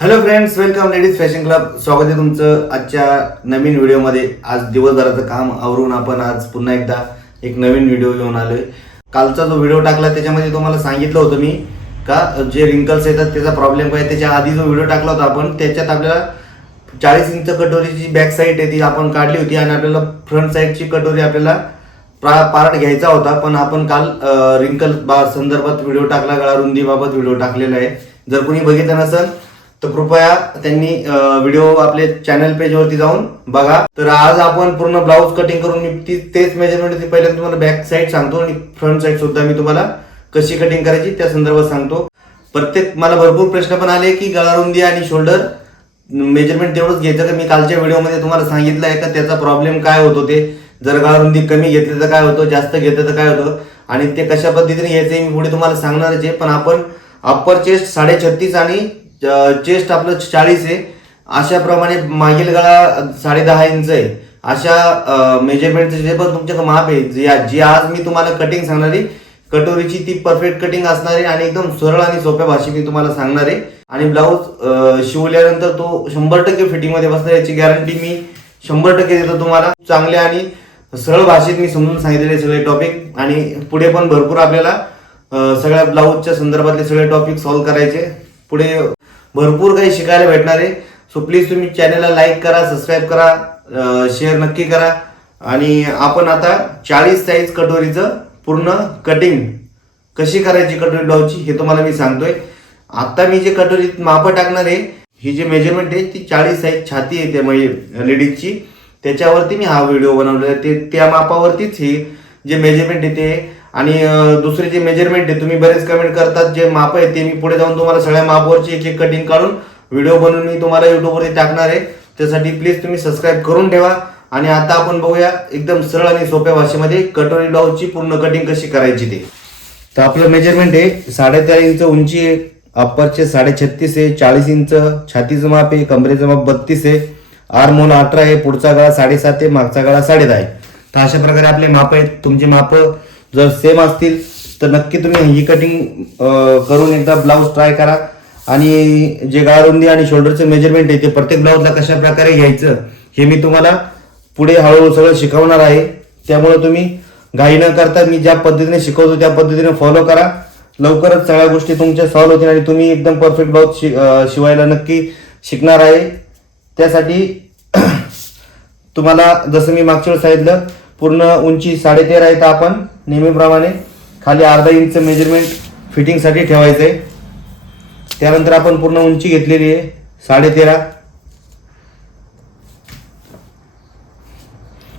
Hello friends welcome ladies fashion club स्वागत आहे तुमचं आजच्या नवीन व्हिडिओमध्ये. आज दिवसभराचं काम आवरून आपण आज पुन्हा एकदा एक नवीन व्हिडिओ घेऊन आलोय. कालचा जो व्हिडिओ टाकला त्याच्यामध्ये तुम्हाला सांगितलं होतं मी का जे रिंकल्स येतात त्याचा प्रॉब्लेम काय त्याच्या आधी जो व्हिडिओ टाकला होता आपण त्याच्यात आपल्याला चाळीस इंच कटोरीची बॅक साईड आहे ती आपण काढली होती आणि आपल्याला फ्रंट साईडची कटोरी आपल्याला प्रा- पार्ट घ्यायचा होता. पण आपण काल रिंकल बा संदर्भात व्हिडिओ टाकला गळा रुंदीबाबत व्हिडिओ टाकलेला आहे. जर कोणी बघितलं नसेल तर कृपया त्यांनी व्हिडिओ आपले चॅनल पेजवरती जाऊन बघा. तर आज आपण पूर्ण ब्लाऊज कटिंग करून मी ती तेच मेजरमेंट पहिल्यांदा तुम्हाला बॅक साईड सांगतो आणि फ्रंट साईड सुद्धा मी तुम्हाला कशी कटिंग करायची त्या संदर्भात सांगतो. प्रत्येक मला भरपूर प्रश्न पण आले की गळा रुंदी आणि शोल्डर मेजरमेंट तेवढंच घ्यायचं तर मी कालच्या व्हिडिओमध्ये तुम्हाला सांगितलं आहे का? त्याचा प्रॉब्लेम काय होतो ते जर गळारुंदी कमी घेतली तर काय होतं? जास्त घेतलं तर काय होतं? आणि ते कशा पद्धतीने घ्यायचं मी पुढे तुम्हाला सांगणारच आहे. पण आपण अप्पर चेस्ट साडे छत्तीस आणि चेस्ट आपलं चाळीस आहे. अशाप्रमाणे मागील गळा साडे दहा इंच आहे. अशा मेजरमेंटचे जे पण तुमच्याकडे माप आहे जे जी आज मी तुम्हाला कटिंग सांगणारी कटोरीची ती परफेक्ट कटिंग असणार आहे आणि एकदम सरळ आणि सोप्या भाषेत मी तुम्हाला सांगणार आहे. आणि ब्लाऊज शिवल्यानंतर तो शंभर टक्के फिटिंगमध्ये बसणार याची गॅरंटी मी शंभर टक्के देतो तुम्हाला. चांगल्या आणि सरळ भाषेत मी समजून सांगितलेले सगळे टॉपिक आणि पुढे पण भरपूर आपल्याला सगळ्या ब्लाऊजच्या संदर्भातले सगळे टॉपिक सॉल्व्ह करायचे. पुढे भरपूर काही शिकायला भेटणार आहे. सो प्लीज तुम्ही चॅनलला लाईक करा सबस्क्राईब करा शेअर नक्की करा. आणि आपण आता चाळीस साईज कटोरीचं पूर्ण कटिंग कशी करायची कटोरी ब्लाऊजची हे तुम्हाला मी सांगतोय. आता मी जे कटोरीत मापं टाकणार आहे ही जी मेजरमेंट आहे ती चाळीस साईज छाती आहे त्या म्हणजे लेडीजची त्याच्यावरती मी हा व्हिडिओ बनवलेला आहे. ते त्या मापावरतीच हे जे मेजरमेंट आहे ते आणि दुसरी दुसरे जे मेजरमेंट आहे तुम्ही बरेच कमेंट करतात जे माप आहे ते मी पुढे जाऊन तुम्हाला सगळ्या मापवरची एक एक कटिंग काढून व्हिडिओ बनवून मी तुम्हाला युट्यूबवरती टाकणार आहे. त्यासाठी प्लीज तुम्ही सबस्क्राईब करून ठेवा. आणि आता आपण बघूया एकदम सरळ आणि सोप्या भाषेमध्ये कटोरी ब्लाऊजची पूर्ण कटिंग कशी करायची ते. तर आपलं मेजरमेंट आहे साडेतेरा इंच उंची आहे अप्परचे साडे छत्तीस आहे चाळीस इंच छातीचं माप आहे कमरेचं माप बत्तीस आहे आर्मोल अठरा आहे पुढचा गळा साडेसात आहे मागचा गळा साडेदहा आहे. तर अशा प्रकारे आपले माप आहेत तुमचे माप जर सेम असतील तर नक्की तुम्ही ही कटिंग करून एकदा ब्लाऊज ट्राय करा. आणि जे गाळरुंदी आणि शोल्डरचं मेजरमेंट आहे ते प्रत्येक ब्लाऊजला कशा प्रकारे घ्यायचं हे मी तुम्हाला पुढे हळूहळू सगळं शिकवणार आहे. त्यामुळे तुम्ही घाई न करता मी ज्या पद्धतीने शिकवतो त्या पद्धतीने फॉलो करा. लवकरच सगळ्या गोष्टी तुमच्या सॉल्व्ह होतील आणि तुम्ही एकदम परफेक्ट ब्लाऊज शि शिवायला नक्की शिकणार आहे. त्यासाठी तुम्हाला जसं मी मागच्या वेळेस सांगितलं पूर्ण उंची साडेतेरा आहे तर आपण नेहमीप्रमाणे खाली अर्धा इंच मेजरमेंट फिटिंगसाठी ठेवायचं आहे त्यानंतर आपण पूर्ण उंची घेतलेली आहे साडेतेरा.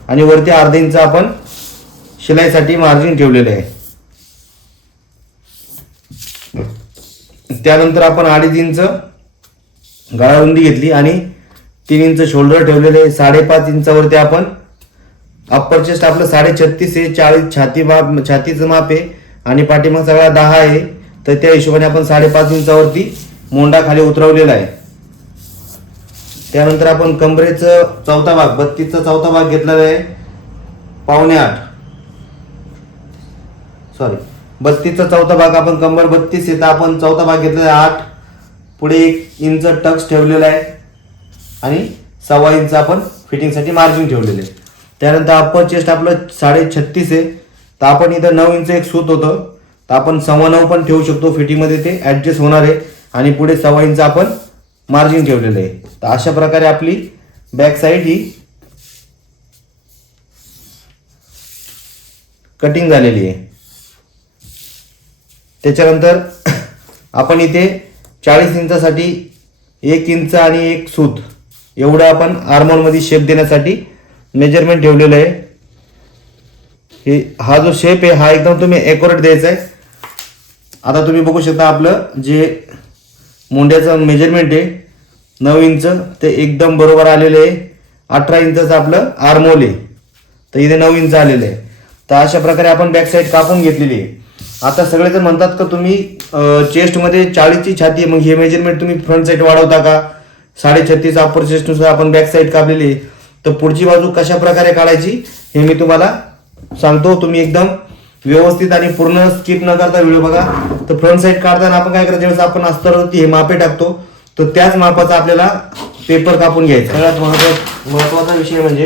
आणि वरती अर्धा इंच आपण शिलाईसाठी मार्जिन ठेवलेलं आहे. त्यानंतर आपण अडीच इंच गळारुंदी घेतली आणि तीन इंच शोल्डर ठेवलेले आहे. साडेपाच इंचावरती आपण अप्पर चेस्ट आपलं साडे छत्तीस आहे चाळीस छाती माप छातीचं माप आहे आणि पाठीमाग सगळा दहा आहे तर त्या हिशोबाने आपण साडेपाच इंचावरती मोंडा खाली उतरवलेला आहे. त्यानंतर आपण कमरेचं चौथा भाग बत्तीसचा चौथा भाग घेतलेला आहे. पावणे आठ. सॉरी बत्तीसचा चौथा भाग आपण कंबर बत्तीस येतं आपण चौथा भाग घेतलेला आहे आठ. पुढे एक इंच टक्स ठेवलेला आहे. आणि सव्वा इंच आपण फिटिंगसाठी मार्जिन ठेवलेलं आहे. त्यानंतर अप्पर चेस्ट आपलं साडे छत्तीस आहे. तर आपण इथं नऊ इंच एक सूत होतं. तर आपण सव्वा नऊ पण ठेवू शकतो फिटिंगमध्ये ते. ॲडजस्ट होणार आहे. आणि पुढे सव्वा इंच आपण मार्जिन ठेवलेलं आहे. तर अशा प्रकारे आपली बॅक साईड ही कटिंग झालेली आहे. त्याच्यानंतर आपण इथे चाळीस इंचासाठी एक इंच आणि एक सूत. एवढं आपण आर्मोलमध्ये शेप देण्यासाठी मेजरमेंट ठेवलेलं आहे. हे हा जो शेप आहे हा एकदम तुम्ही ॲक्युरेट द्यायचा आहे. आता तुम्ही बघू शकता आपलं जे मुंड्याचं मेजरमेंट आहे नऊ इंच ते एकदम बरोबर आलेलं आहे. अठरा इंचाचं आपलं आरमोल आहे. तर इथे नऊ इंच आलेलं आहे. तर अशा प्रकारे आपण बॅक साईड कापून घेतलेली आहे. आता सगळेजण म्हणतात का तुम्ही चेस्टमध्ये चाळीसची छाती आहे मग हे मेजरमेंट तुम्ही फ्रंट साईड वाढवता का? साडे छत्तीस अप्पर चेस्टनुसार आपण बॅक साईड कापलेली आहे. तर पुढची बाजू कशा प्रकारे काढायची हे मी तुम्हाला सांगतो. तुम्ही एकदम व्यवस्थित आणि पूर्ण स्किप न करता व्हिडिओ बघा. तर फ्रंट साईड काढताना आपण काय करायचं? ज्यावेळेस आपण अस्तरवरती हे मापे टाकतो तर त्याच मापाचा आपल्याला पेपर कापून घ्यायचा. सगळ्यात महत्त्व महत्त्वाचा विषय म्हणजे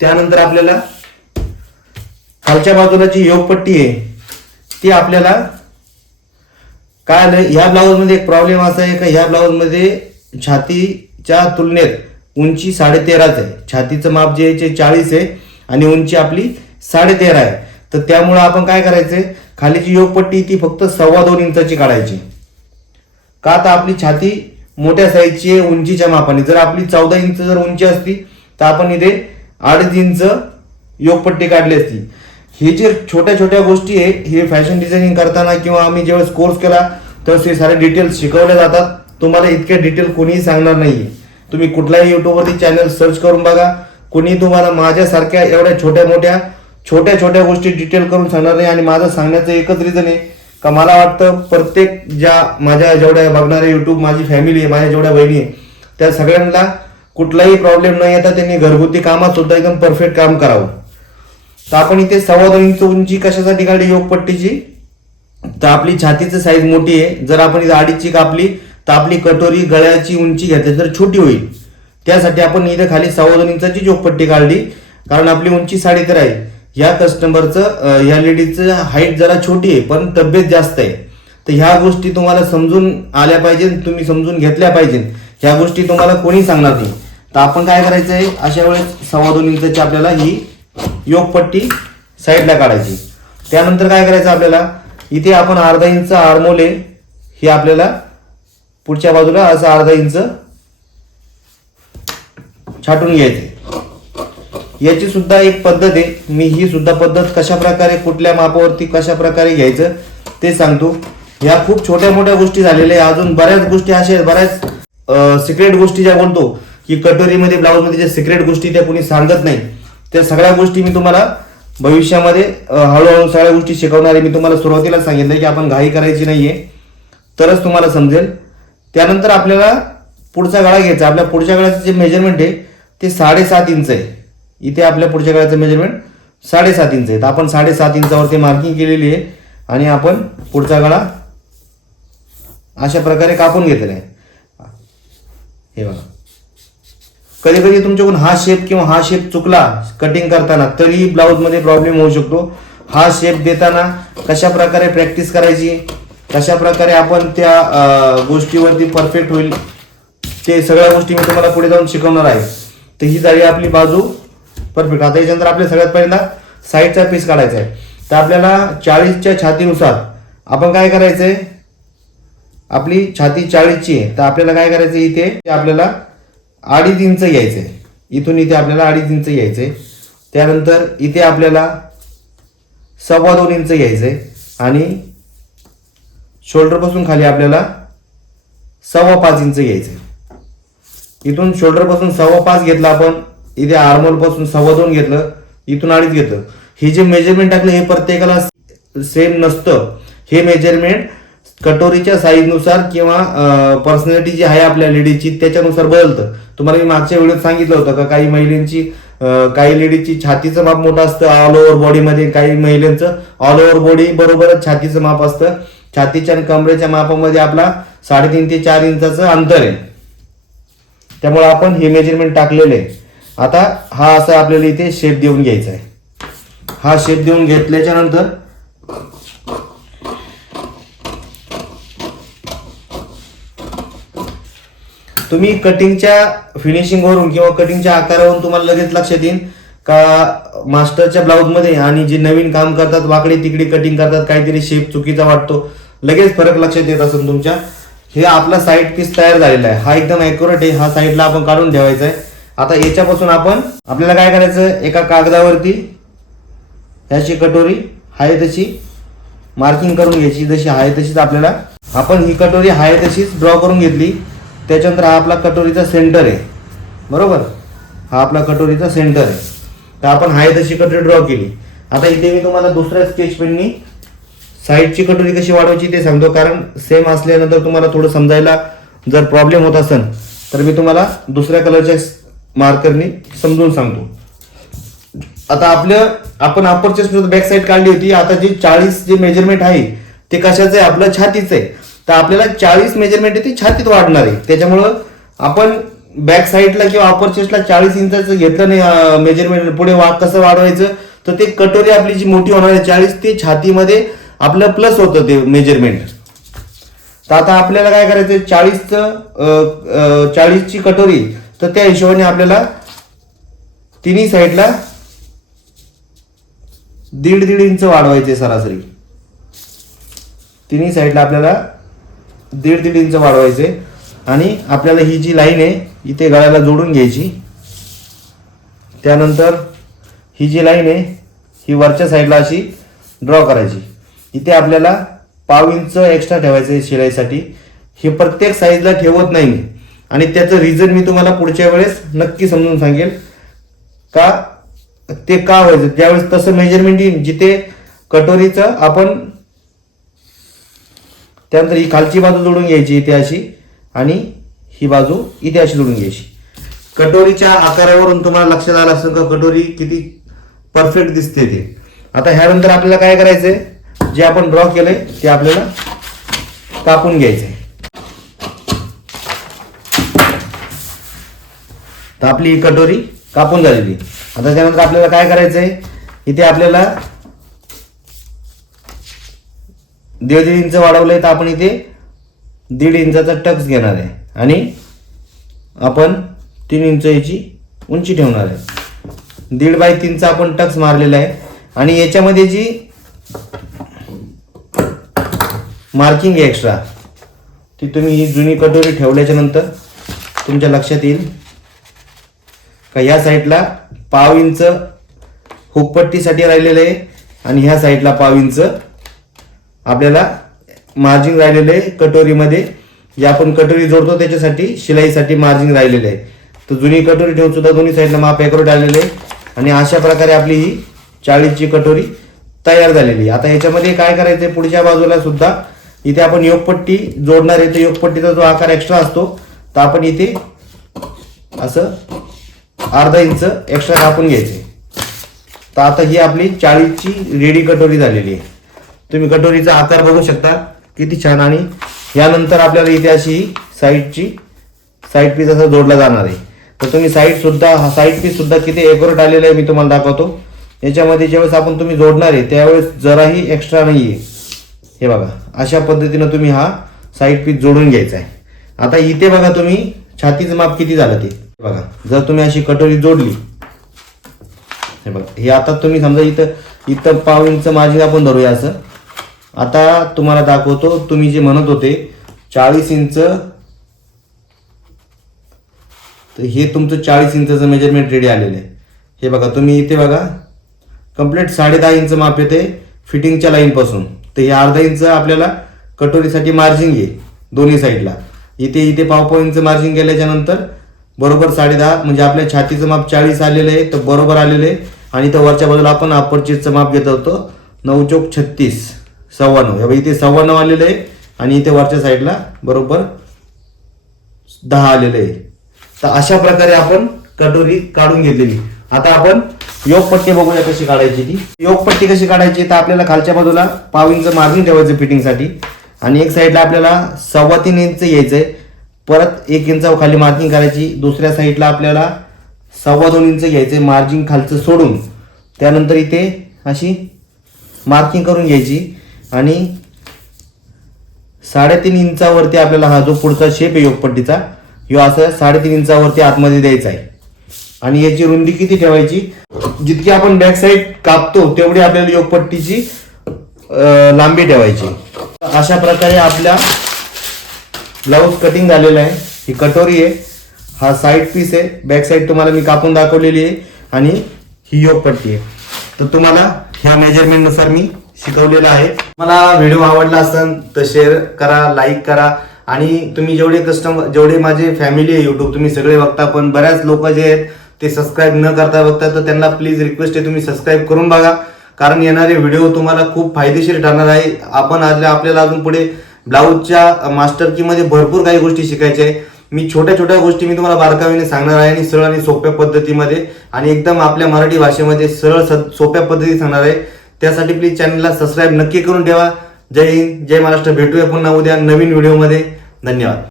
त्यानंतर आपल्याला खालच्या बाजूला जी योगपट्टी आहे ती आपल्याला काय आलं? ह्या ब्लाऊजमध्ये एक प्रॉब्लेम असा आहे का? ह्या ब्लाऊजमध्ये छातीच्या तुलनेत उंची साडेतेराच आहे. छातीचं माप जे आहे ते चाळीस आहे आणि उंची आपली साडेतेरा आहे. तर त्यामुळं आपण काय करायचंय खालीची योगपट्टी ती फक्त सव्वा दोन इंचाची काढायची. का तर आपली छाती मोठ्या साईजची आहे उंचीच्या मापाने. जर आपली चौदा इंच जर उंची असती तर आपण इथे अडीच इंच योगपट्टी काढली असती. हे जे छोट्या छोट्या गोष्टी आहे हे फॅशन डिझायनिंग करताना किंवा आम्ही ज्यावेळेस कोर्स केला तर हे सारे डिटेल्स शिकवले जातात. तुम्हाला इतक्या डिटेल कोणीही सांगणार नाहीये. तुम्ही कुठल्याही युट्यूबवरती चॅनल सर्च करून बघा. कोणी तुम्हाला माझ्यासारख्या एवढ्या छोट्या मोठ्या छोट्या छोट्या गोष्टी डिटेल करून सांगणार नाही आणि माझं सांगण्याचं एकच रिझन आहे का मला वाटतं प्रत्येक ज्या माझ्या जेवढ्या बघणाऱ्या युट्यूब माझी फॅमिली आहे माझ्या जेवढ्या बहिणी आहे त्या सगळ्यांना कुठलाही प्रॉब्लेम न येता त्यांनी घरगुती कामात सुद्धा एकदम परफेक्ट काम करावं. तर आपण इथे सव्वा दोन इंच उंची कशासाठी काढली योगपट्टीची? तर आपली छातीचं साईज मोठी आहे. जर आपण इथे अडीचची कापली तर आपली कटोरी गळ्याची उंची घेतली तर छोटी होईल. त्यासाठी आपण इथं खाली सव्वा दोन इंचाची जोगपट्टी काढली. कारण आपली उंची साडेतेरा आहे. या कस्टमरचं या लेडीजचं हाईट जरा छोटी आहे पण तब्येत जास्त आहे. तर ह्या गोष्टी तुम्हाला समजून आल्या पाहिजे तुम्ही समजून घेतल्या पाहिजे. ह्या गोष्टी तुम्हाला कोणी सांगणार नाही. तर आपण काय करायचं आहे अशा वेळेस सव्वा दोन इंचाची आपल्याला ही योगपट्टी साईडला काढायची. त्यानंतर काय करायचं आपल्याला? इथे आपण अर्धा इंच आरमोले हे आपल्याला पुढच्या बाजूला असं अर्धा इंच छाटून घ्यायचे. याची सुद्धा एक पद्धत आहे. मी ही सुद्धा पद्धत कशा प्रकारे कुठल्या मापावरती कशा प्रकारे घ्यायचं ते सांगतो. ह्या खूप छोट्या मोठ्या गोष्टी झालेल्या आहे अजून बऱ्याच गोष्टी अशा आहेत बऱ्याच सिक्रेट गोष्टी ज्या बोलतो की कटोरीमध्ये ब्लाऊजमध्ये ज्या सिक्रेट गोष्टी त्या कोणी सांगत नाही. त्या सगळ्या गोष्टी मी तुम्हाला भविष्यामध्ये हळूहळू सगळ्या गोष्टी शिकवणार आहे मी तुम्हाला सुरुवातीला सांगितलं की आपण घाई करायची नाहीये. तरच तुम्हाला समजेल. त्यानंतर आपल्याला पुढचा गळा घ्यायचा. आपल्या पुढच्या गळ्याचं जे मेजरमेंट आहे ते साडेसात इंच आहे. इथे आपल्या पुढच्या गळ्याचं मेजरमेंट साडेसात इंच आहे. तर आपण साडेसात इंचावरती मार्किंग केलेली आहे आणि आपण पुढचा गळा अशा प्रकारे कापून घेतलेला आहे. हे बघा. कधी कधी तुमच्याकडून हा शेप किंवा हा शेप चुकला कटिंग करताना तरी ब्लाऊजमध्ये प्रॉब्लेम होऊ शकतो. हा शेप देताना कशा प्रकारे प्रॅक्टिस करायची? कशा प्रकारे आपण त्या गोष्टीवरती परफेक्ट होईल ते सगळ्या गोष्टी मी तुम्हाला पुढे जाऊन शिकवणार आहे. तर ही झाली आपली बाजू परफेक्ट. आता याच्यानंतर आपल्या सगळ्यात पहिल्यांदा साईडचा पीस काढायचा आहे. तर आपल्याला चाळीसच्या छातीनुसार आपण काय करायचं आहे? आपली छाती चाळीसची आहे. तर आपल्याला काय करायचं इथे? आपल्याला अडीच इंच आहे इथून इथे आपल्याला अडीच इंच आहे त्यानंतर इथे आपल्याला सव्वा दोन इंच घ्यायचंय आणि शोल्डरपासून खाली आपल्याला सव्वा पाच इंच घ्यायचंय. इथून शोल्डरपासून सव्वा पाच घेतला आपण इथे आर्मोलपासून सव्वा दोन घेतलं इथून अडीच घेतलं. हे जे मेजरमेंट टाकलं हे प्रत्येकाला सेम नसतं. हे मेजरमेंट कटोरीच्या साईजनुसार किंवा पर्सनॅलिटी जी आहे आपल्या लेडीजची त्याच्यानुसार बदलतं. तुम्हाला मी मागच्या व्हिडिओत सांगितलं होतं का काही महिलांची काही लेडीजची छातीचं माप मोठं असतं ऑल ओव्हर बॉडीमध्ये काही महिलांचं ऑल ओव्हर बॉडी बरोबरच छातीचं माप असतं. छातीच्या आणि कमरेच्या मापामध्ये आपला साडेतीन ते चार इंचाचं अंतर आहे. त्यामुळे आपण हे मेजरमेंट टाकलेलं आहे. आता हा असा आपल्याला इथे शेप देऊन घ्यायचा आहे. हा शेप देऊन घेतल्याच्या नंतर तुम्ही कटिंगच्या फिनिशिंगवरून किंवा कटिंगच्या आकारावरून तुम्हाला लगेच लक्षात येईल का मास्टरच्या ब्लाऊजमध्ये आणि जे नवीन काम करतात वाकडे तिकडे कटिंग करतात काहीतरी शेप चुकीचा वाटतो. लगेच फरक लक्षात येत असेल तुमच्या. हे आपला साईड पीस तयार झालेला आहे. हा एकदम अॅक्युरेट आहे. हा साईडला आपण काढून ठेवायचा आहे. आता याच्यापासून आपण आपल्याला काय करायचं? एका कागदावरती ह्याची कटोरी आहे तशी मार्किंग करून घ्यायची. जशी आहे तशीच आपल्याला आपण ही कटोरी आहे तशीच ड्रॉ करून घेतली. त्याच्यानंतर हा आपला कटोरीचा सेंटर आहे. बरोबर? हा आपला कटोरीचा सेंटर आहे. तर आपण आहे तशी कटोरी ड्रॉ केली. आता इथे मी तुम्हाला दुसऱ्या स्केच पेननी साईडची कटोरी कशी वाढवायची ते सांगतो कारण सेम असल्यानंतर तुम्हाला थोडं समजायला जर प्रॉब्लेम होत असेल तर मी तुम्हाला दुसऱ्या कलरच्या मार्करनी समजून सांगतो. आता आपलं आपण अपर चेस्ट बॅक साईड काढली होती आता जी चाळीस जे मेजरमेंट आहे ते कशाचं आहे? आपलं छातीचं आहे. तर आपल्याला चाळीस मेजरमेंट आहे ती छातीत वाढणार आहे. त्याच्यामुळं आपण बॅक साईडला किंवा अपर चेस्टला चाळीस इंचाचं घेतलं नाही मेजरमेंट पुढे वा कसं वाढवायचं तर ते कटोरी आपली जी मोठी होणार आहे चाळीस ते छातीमध्ये आपलं प्लस होतं ते मेजरमेंट तर आता आपल्याला काय करायचं चाळीसचं चाळीसची कटोरी तर त्या हिशोबाने आपल्याला तिन्ही साईडला दीड दीड इंच वाढवायचे सरासरी. तिन्ही साईडला आपल्याला दीड दीड इंच वाढवायचे. आणि आपल्याला ही जी लाईन आहे इथे गळ्याला जोडून घ्यायची. त्यानंतर ही जी लाईन आहे ही वरच्या साईडला अशी ड्रॉ करायची. इथे आपल्याला पाव इंच एक्स्ट्रा ठेवायचं आहे शिलाईसाठी. हे प्रत्येक साईजला ठेवत नाही. मी आणि त्याचं रिझन मी तुम्हाला पुढच्या वेळेस नक्की समजून सांगेल. का? ते का व्हायचं? त्यावेळेस तसं मेजरमेंट येईल जिथे कटोरीचं आपण त्यानंतर ही खालची बाजू जोडून घ्यायची इथे अशी आणि ही बाजू इथे अशी जोडून घ्यायची. कटोरीच्या आकारावरून तुम्हाला लक्षात आलं असेल का कटोरी किती परफेक्ट दिसते ते. आता ह्यानंतर आपल्याला काय करायचंय? जे आपण ड्रॉ केलंय ते आपल्याला कापून घ्यायचंय. तर आपली ही कटोरी कापून झालेली. आता त्यानंतर आपल्याला काय करायचं आहे इथे आपल्याला दीड दीड इंच वाढवलंय तर आपण इथे दीड इंचाचा टक्स घेणार आहे. आणि आपण तीन इंच याची उंची ठेवणार आहे. दीड बाय तीनचा आपण टक्स मारलेला आहे. आणि याच्यामध्ये जी मार्किंग आहे एक्स्ट्रा ती तुम्ही ही जुनी कटोरी ठेवल्याच्या नंतर तुमच्या लक्षात येईल. का ह्या साईडला पाव इंच हुकपट्टीसाठी राहिलेलं आहे आणि ह्या साईडला पाव इंच आपल्याला मार्जिन राहिलेलं आहे कटोरीमध्ये. जे आपण कटोरी जोडतो त्याच्यासाठी शिलाईसाठी मार्जिन राहिलेलं आहे. तर जुनी कटोरी ठेवून सुद्धा दोन्ही साईडला माप एकरोट आलेलं आहे. आणि अशा प्रकारे आपली ही चाळीसची कटोरी तयार झालेली आहे. आता याच्यामध्ये काय करायचं आहे पुढच्या बाजूला सुद्धा इथे आपण योगपट्टी जोडणार आहे तर योगपट्टीचा जो आकार एक्स्ट्रा असतो तर आपण इथे असं अर्धा इंच एक्स्ट्रा कापून घ्यायचे. तर आता ही आपली चाळीसची रेडी कटोरी झालेली आहे. तुम्ही कटोरीचा आकार बघू शकता किती छान. आणि यानंतर आपल्याला इथे अशी साईडची साईड पीस असा जोडला जाणार आहे. तर तुम्ही साईड सुद्धा हा साईड पीस सुद्धा किती एक्युरेट आलेलं आहे मी तुम्हाला दाखवतो. याच्यामध्ये ज्यावेळेस आपण तुम्ही जोडणार आहे त्यावेळेस जराही एक्स्ट्रा नाही आहे हे बघा अशा पद्धतीनं तुम्ही हा साईड पीस जोडून घ्यायचा आहे. आता इथे बघा तुम्ही छातीचं माप किती झालं ते? बघा जर तुम्ही अशी कटोरी जोडली हे बघा हे आता तुम्ही समजा इथं इथं पाव इंच मार्जिन आपण धरूया असं. आता तुम्हाला दाखवतो तुम्ही जे म्हणत होते चाळीस इंच तर हे तुमचं चाळीस इंचचं मेजरमेंट रेडी आलेलं आहे. हे बघा तुम्ही इथे बघा कंप्लीट साडे दहा इंच माप येते फिटिंगच्या लाईनपासून तर हे अर्धा इंच आपल्याला कटोरीसाठी मार्जिन घे दोन्ही साईडला इथे इथे पाव पाव इंच मार्जिन गेल्याच्यानंतर बरोबर साडे दहा म्हणजे आपल्या छातीचं माप चाळीस आलेलं आहे तर बरोबर आलेलं आहे. आणि इथं वरच्या बाजूला आपण अप्पर माप घेत होतो नऊ चौक छत्तीस सव्वाण्णव इथे सव्वाण्णव आलेलं आहे आणि इथे वरच्या साईडला बरोबर दहा आलेलं आहे. तर अशा प्रकारे आपण कटोरी काढून घेतलेली. आता आपण योगपट्टी बघूया कशी काढायची ती. योगपट्टी कशी काढायची तर आपल्याला खालच्या बाजूला पाव मार्जिन ठेवायचं फिटिंगसाठी. आणि एक साईडला आपल्याला सव्वा तीन इंच यायचंय. परत एक इंच खाली मार्किंग करायची. दुसऱ्या साईडला आपल्याला सव्वा दोन इंच आहे मार्जिन खालचं सोडून. त्यानंतर इथे अशी मार्किंग करून घ्यायची. आणि साडेतीन इंचावरती आपल्याला हा जो पुढचा शेप आहे योगपट्टीचा यो असं साडेतीन इंचावरती आतमध्ये द्यायचा आहे. आणि याची रुंदी किती ठेवायची? जितकी आपण बॅक साईड कापतो तेवढी आपल्याला योगपट्टीची लांबी ठेवायची. अशा प्रकारे आपल्या ब्लाऊज कटिंग झालेला आहे. ही कटोरी आहे. हा साईड पीस आहे. बॅक साईड तुम्हाला मी कापून दाखवलेली आहे. आणि ही योगपट्टी आहे. तर तुम्हाला ह्या मेजरमेंटनुसार मी शिकवलेलं आहे. मला व्हिडिओ आवडला असेल तर शेअर करा लाईक करा. आणि तुम्ही जेवढे कस्टमर जेवढे माझे फॅमिली आहे युट्यूब तुम्ही सगळे बघता पण बऱ्याच लोक जे आहेत ते सबस्क्राईब न करता बघता तर त्यांना प्लीज रिक्वेस्ट आहे तुम्ही सबस्क्राईब करून बघा. कारण येणारे व्हिडिओ तुम्हाला खूप फायदेशीर ठरणार आहे. आपण आज आपल्याला अजून पुढे ब्लाऊजच्या मास्टर की मध्ये भरपूर काही गोष्टी शिकायच्या आहे. मी छोट्या छोट्या गोष्टी मी तुम्हाला बारकावीने सांगणार आहे आणि सरळ आणि सोप्या पद्धतीमध्ये आणि एकदम आपल्या मराठी भाषेमध्ये सरळ स- सोप्या पद्धती सांगणार आहे. त्यासाठी प्लीज चॅनलला सबस्क्राईब नक्की करून ठेवा. जय हिंद जय महाराष्ट्र. भेटूया पुन्हा उद्या नवीन व्हिडिओमध्ये धन्यवाद.